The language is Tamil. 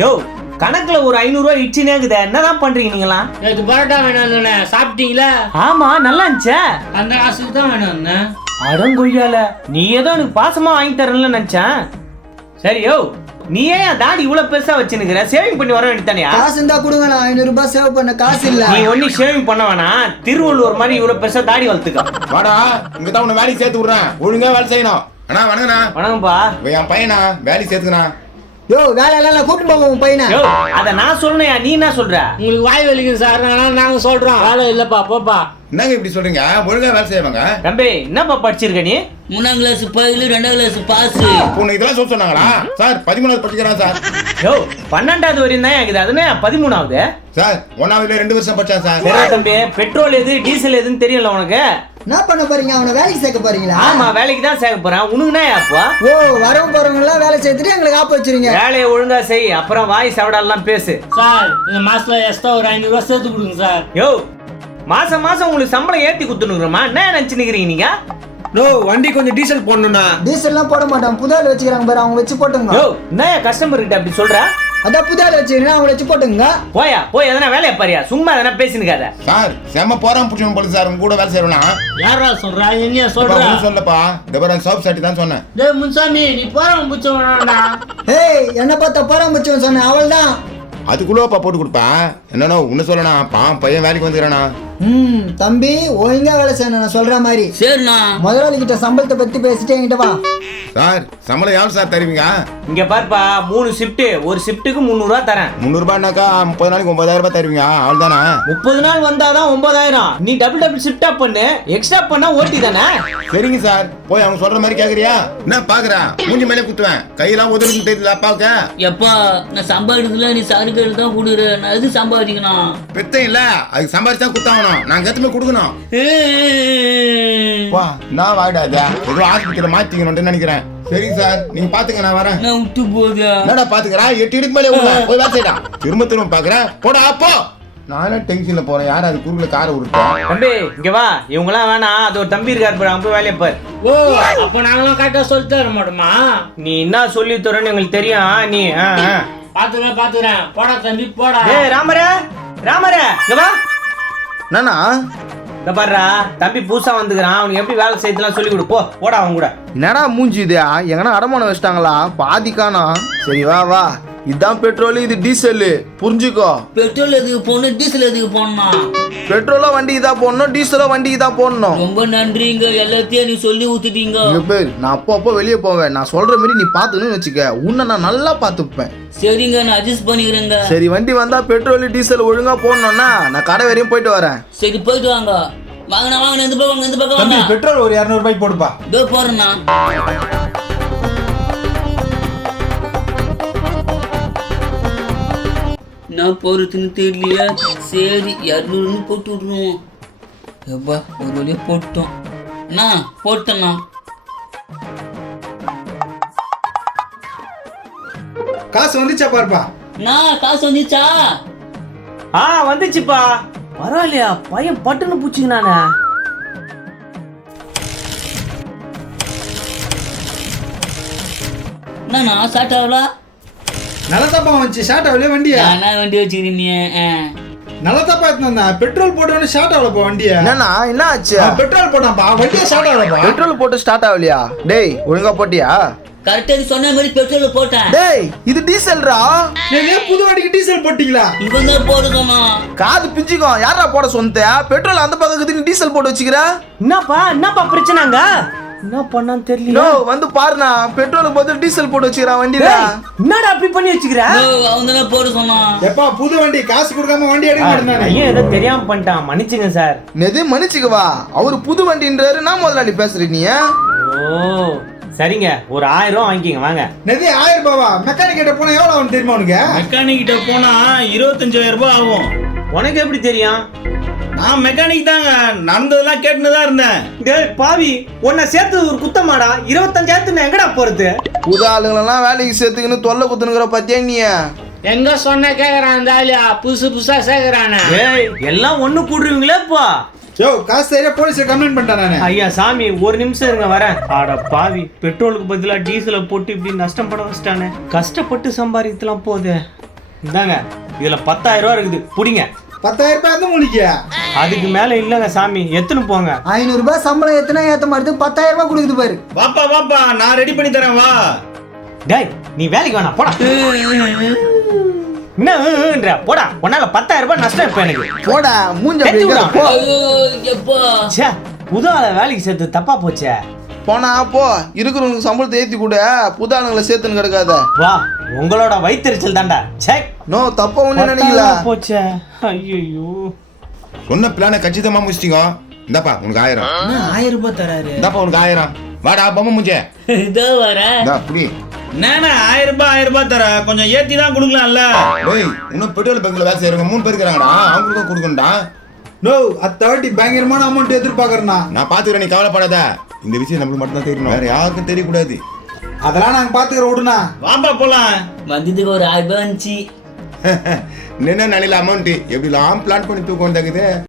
யோ கணக்குல ஒரு 500 ரூபாய் இச்சினே இருக்குதே, என்னதான் பண்றீங்க நீங்களாம்? எனக்கு பரோட்டா வேணும். சாப்பிட்டீங்களா? ஆமா நல்லா இருந்துச்சே. அந்த காசுக்கு தான் வேணும். அடங்கொய்யால நீ ஏதோ எனக்கு பாசமா வாங்கி தரல நினைச்சேன். சரி யோ நீ ஏன் தாடி இவ்வளவு பெருசா வச்சுனுக்குற? சேவிங் பண்ணி வர வேண்டியதானே? காசு இருந்தா கொடுங்க, நான் 500 ரூபாய் சேவ் பண்ண காசு இல்ல. நீ ஒண்ணு ஷேவிங் பண்ண வேணாம், திருவள்ளுவர் மாதிரி இவ்வளவு பெருசா தாடி வளர்த்துக்க. வாடா இங்க தான் உன்னை வேலைக்கு சேர்த்து விடுறேன், ஒழுங்கா வேலை செய்யணும். அண்ணா வணங்கண்ணா. வணக்கம்பா. என் பையனா வேலைக்கு சேர்த்துக்கண்ணா. யோ வேலை எல்லாம் கூப்பிட்டு போங்க உன் பையனை. யோ அத நான் சொல்லணையா, நீ என்ன சொல்ற? உங்களுக்கு வாய் வலிக்குது சார், நாங்க சொல்றோம். வேலை இல்லப்பா, போப்பா. என்னங்க இப்படி சொல்றீங்க? ஒழுங்கா வேலை செய்வாங்க. தம்பி என்னப்பா படிச்சிருக்க நீ? 3ஆம் கிளாஸ் பயிலு 2ஆம் கிளாஸ் பாஸ். உனக்கு இதெல்லாம் சொல்ல சொன்னாங்களா சார்? 13வது படிக்கிறான் சார். யோ 12வது வரையும் தான் இருக்குது, அதுனே 13வது சார் 1ஆவதுல 2 வருஷம் படிச்சான் சார். சரி தம்பி, பெட்ரோல் எது டீசல் எதுன்னு தெரியல உனக்கு? என்ன பண்ண போறீங்க? அவனை வேலைக்கு சேர்க்க போறீங்களா? ஆமா வேலைக்கு தான் சேர்க்க போறேன். உனக்குனா அப்பா ஓ வரவும் போறவங்க எல்லாம் வேலை சேர்த்துட்டு எங்களுக்கு ஆப்ப வச்சிருங்க. வேலையை ஒழுங்கா செய், அப்புறம் வாய் சவடாலாம் பேசு. சார் இந்த மாசத்துல எக்ஸ்ட்ரா ஒரு 500 ரூபாய் சேர்த்து கொடுங்க சார். யோ மாசம் மாசம் உங்களுக்கு சம்பளம் ஏத்தி குத்துனுக்குறோமா? என்ன நினைச்சு நிக்கிறீங்க நீங்க? நோ வண்டி கொஞ்சம் டீசல் போடணும்னா. டீசல் எல்லாம் போட மாட்டான், புதால் வச்சுக்கிறாங்க பாரு, அவங்க வச்சு போட்டுங்க. யோ என்ன கஸ்டமர் கிட்ட அப்படி சொல்ற? அதான் புதால் வச்சுக்கிறீங்க, அவங்க வச்சு போட்டுங்க. போயா போய் எதனா வேலையை பாரியா, சும்மா எதனா பேசினுக்காத. சார் செம்ம போறான் புடிச்சவன் போல சார். உங்க கூட வேலை செய்யறவனா யாரா சொல்றா? என்ன சொல்றா? சொல்லப்பா இந்த பாரு சோப் சாட்டி தான் சொன்னேன். டேய் முன்சாமி, நீ போறவன் புடிச்சவனா? ஏய் என்ன பார்த்தா பராமரிச்சவன் சொன்னேன், அவள் தான். அதுக்குள்ளப்பா போட்டு கொடுப்பேன். என்னன்னா உன்ன சொல்லணா பையன் வேலைக்கு வந்துக்கிறானா? தம்பி ஒழுங்கா வேலை செய்யணும் நான் சொல்ற மாதிரி. சரிண்ணா. முதலாளி கிட்ட சம்பளத்தை பத்தி பேசிட்டு என்கிட்ட வா. சார் சம்பளம் எவ்வளவு சார் தருவீங்க? இங்க பாருப்பா, 3 ஷிஃப்ட், ஒரு ஷிஃப்ட்டுக்கு 300 ரூபாய் தரேன். 300 ரூபாய்னாக்கா 30 நாளைக்கு 9000 ரூபாய் தருவீங்க, அவ்வளவுதானே? 30 நாள் வந்தாதான் 9000. நீ டபுள் ஷிஃப்டா பண்ணு, எக்ஸ்ட்ரா பண்ணா ஓட்டி தானே. சரிங்க சார், போய் அவங்க சொல்ற மாதிரி கேக்குறியா? என்ன பாக்குறேன் மூஞ்சி மேலே குத்துவேன், கையெல்லாம் உதவி தெரியல அப்பாவுக்கு. எப்பா நான் சம்பாதிக்கிறதுல நீ சரக்கு எடுத்து தான் கொடுக்குற, நான் எது சம்பாதிக்கணும்? பெத்த இல்ல அதுக்கு சம்பாதிச்சா குத்தாகணும், நாங்க எதுவுமே கொடுக்கணும். வா நான் வாடாத ஏதோ ஆஸ்பத்திரியில மாத்திக்கணும்னு நினைக்கிறேன். சரிங்க சார் நீங்க பாத்துங்க, நான் வரேன். நான் விட்டு போதா என்னடா பாத்துக்கிறா? 8 இடுக்கு மேலே போய் வேலை செய்யடா. திரும்ப திரும்ப பாக்குறேன், போடா அப்போ. நானே டென்ஷன்ல போறேன், யாரும் அது குறுக்குல காரை விட்டுட்டேன். தம்பி இங்க வா, இவங்கலாம் வேணாம், அது ஒரு தம்பி இருக்காரு பாரு, அவங்க போய் வேலையை பாரு. ஓ அப்ப நாங்களாம் கரெக்டா சொல்லி தர மாட்டோமா? நீ என்ன சொல்லி தரேன்னு எங்களுக்கு தெரியும். நீ பாத்துக்கிறேன். போடா தம்பி போடா. ஏய் ராமரே ராமரே இங்க வா. நானா இந்த பாருடா, தம்பி புதுசா வந்துக்கிறான், அவனுக்கு எப்படி வேலை செய்யலாம் சொல்லி கொடு. போடா அவங்க கூட. என்னடா மூஞ்சி இது? எங்கன்னா அடமானம் வச்சிட்டாங்களா? பாதிக்கானா? சரி வா வா, இதுதான் பெட்ரோல், இது டீசல், புரிஞ்சுக்கோ. பெட்ரோல் எதுக்கு போடணும், டீசல் எதுக்கு போடணும்? பெட்ரோலோ வண்டிக்கு தான் போடணும், டீசலோ வண்டிக்கு தான் போடணும். ரொம்ப நன்றிங்க, எல்லாத்தையும் நீ சொல்லி ஊத்துட்டீங்க. பேர் நான் அப்போ வெளியே போவேன், நான் சொல்ற மாதிரி நீ பாத்துன்னு வச்சுக்க, உன்னை நான் நல்லா பாத்துப்பேன். சரிங்க நான் அட்ஜஸ்ட் பண்ணிக்கிறேங்க. சரி வண்டி வந்தா பெட்ரோல் டீசல் ஒழுங்கா போடணும்னா நான் கடை வரையும் போயிட்டு வரேன். சரி போயிட்டு வாங்க. வாங்க இந்த பக்கம், இந்த பக்கம் வாங்க. பெட்ரோல் ஒரு 200 ரூபாய் போடுப்பா. இதோ போறேண்ணா. நான் போறதுன்னு தெரியலையா? சரி 200 போட்டு விட்டுருவோம். எப்பா ஒரு வழியா போட்டோம். அண்ணா போட்டேண்ணா. காசு வந்துச்சா பாருப்பா. அண்ணா காசு வந்துச்சா? வந்துச்சுப்பா. பரவாயில்லையா, பையன் பட்டுன்னு பூச்சிங்கண்ணா. என்னண்ணா ஸ்டார்ட் ஆகல? நல்ல தப்பா வந்துச்சு, ஷார்ட் ஆகல வண்டியா? என்ன வண்டி வச்சுக்கிறீங்க? நல்ல தப்பா எடுத்து பெட்ரோல் போட்டவனே ஷார்ட் ஆகலப்பா வண்டியா. என்னன்னா என்ன ஆச்சு? பெட்ரோல் போட்டான்ப்பா, வண்டியா ஷார்ட் ஆகலப்பா. பெட்ரோல் போட்டு ஸ்டார்ட் ஆகலையா? டேய் ஒழுங்கா போட்டியா? கரெக்டா சொன்ன மாதிரி பெட்ரோல் போட்டேன். டேய் இது டீசல்ரா. நீங்க புது வண்டிக்கு டீசல் போட்டீங்களா? இவன் தான் போடுறோமா? காது பிஞ்சுக்கோ, யாரா போட சொந்த? பெட்ரோல் அந்த பக்கத்துக்கு நீ டீசல் போட்டு வச்சுக்கிற. என்னப்பா பிரச்சனைங்க? என்ன பண்ணான்னு தெரியல. வந்து பாருண்ணா, பெட்ரோல் பதில் டீசல் போட்டு வச்சுக்கிறான் வண்டியில. என்னடா அப்படி பண்ணி வச்சுக்கிற? அவன் தானே போட சொன்னான். எப்பா புது வண்டி காசு கொடுக்காம வண்டி எடுக்க மாட்டேன். ஐயோ ஏதோ தெரியாம பண்ணிட்டான், மன்னிச்சுங்க சார். நெது மன்னிச்சுக்கவா, அவரு புது வண்டின்றாரு, நான் முதலாளி பேசுறேன். நீ ஓ சரிங்க, ஒரு 1000 ரூபா வாங்கிக்கங்க வாங்க. நெதி 1000 ரூபாவா? மெக்கானிக் கிட்ட போனா எவ்வளவு ஆகும் தெரியுமா உனக்கு? மெக்கானிக் கிட்ட போனா 25000 ரூபாய் ஆகும். உனக்கு எப்படி தெரியும்? நான் மெக்கானிக் தாங்க, நடந்ததெல்லாம் கேட்டுதான் இருந்தேன். டேய் பாவி, உன்னை சேர்த்து ஒரு குத்தமாடா. 25000 நான் எங்கடா போறது? புது ஆளுங்களெல்லாம் வேலைக்கு சேர்த்துக்கின்னு தொல்லை குத்துனுங்கிற பத்தியா நீ? எங்க சொன்ன கேக்குறான் இந்த ஆளியா, புதுசா சேர்க்கிறானே. ஏய் எல்லாம் ஒண்ணு கூடுறீங்களேப்பா. யோ காசு சரியா போலீஸ்ல கம்ப்ளைண்ட் பண்ணிட்டேன் நானு. ஐயா சாமி, ஒரு நிமிஷம் இருங்க வரேன். ஆட பாவி, பெட்ரோலுக்கு பதிலா டீசலை போட்டு இப்படி நஷ்டம் பட வச்சிட்டானே. கஷ்டப்பட்டு சம்பாதிக்கலாம் போதே. இந்தாங்க இதுல 10,000 ரூபா இருக்குது புடிங்க. 10,000 ரூபாய் வந்து முடிக்க. அதுக்கு மேல இல்லங்க சாமி, எத்துன்னு போங்க. 500 ரூபாய் சம்பளம் எத்தனை ஏத்த மாட்டேது 10,000 ரூபாய் கொடுக்குது பாரு. வாப்பா நான் ரெடி பண்ணி தரேன் வா. டேய் நீ வேலைக்கு வேணாம் போடா. என்னன்ற போடா, உன்னால 10,000 ரூபாய் நஷ்டம் இப்ப எனக்கு. போடா மூஞ்ச ஏத்தி விடா. போ. ஐயோ எப்பா ச்சே, புது ஆளை வேலைக்கு சேர்த்து தப்பா போச்சே. போனா போ, இருக்கிறவங்களுக்கு சம்பளத்தை ஏத்தி கூட புது ஆளுங்களை சேர்த்துன்னு கிடக்காத. வா, உங்களோட வயிற்றுச்சல் தாண்டா. சே, நோ தப்பா ஒண்ணு நினைக்கல. போச்சே. ஐயோ, சொன்ன பிளான கச்சிதமா முடிச்சிட்டீங்க. இந்தாப்பா உனக்கு 1000. 1000 ரூபாய் தராரு. இந்தாப்பா உனக்கு 1000. வாடா பொம்மை முஞ்சே. இதோ வர இந்தா புடி. நானே 1000 ரூபாய் தர, கொஞ்சம் ஏத்தி தான் கொடுக்கலாம்ல. டேய் இன்னும் பெட்ரோல் பங்க்ல வேலை செய்யறவங்க 3 பேர் இருக்காங்கடா, அவங்களுக்கும் கொடுக்கணும்டா. நோ அத்தாட்டி பயங்கரமான அமௌண்ட் எதிர்பார்க்கறேன்னா நான் பாத்துக்கிறேன், நீ கவலைப்படாத. இந்த விஷயம் நம்மளுக்கு மட்டும் தான் தெரியணும், வேற யாருக்கும் தெரியக்கூடாது. அதெல்லாம் நாங்க பாத்துக்கிறோம் விடுனா. வாப்பா போலாம். வந்ததுக்கு ஒரு 1000 ரூபாய் வந்துச்சு. என்ன நிலையில அமௌண்ட் எப்படிலாம் பிளான் பண்ணி தூக்கம் வந்தாக்குது.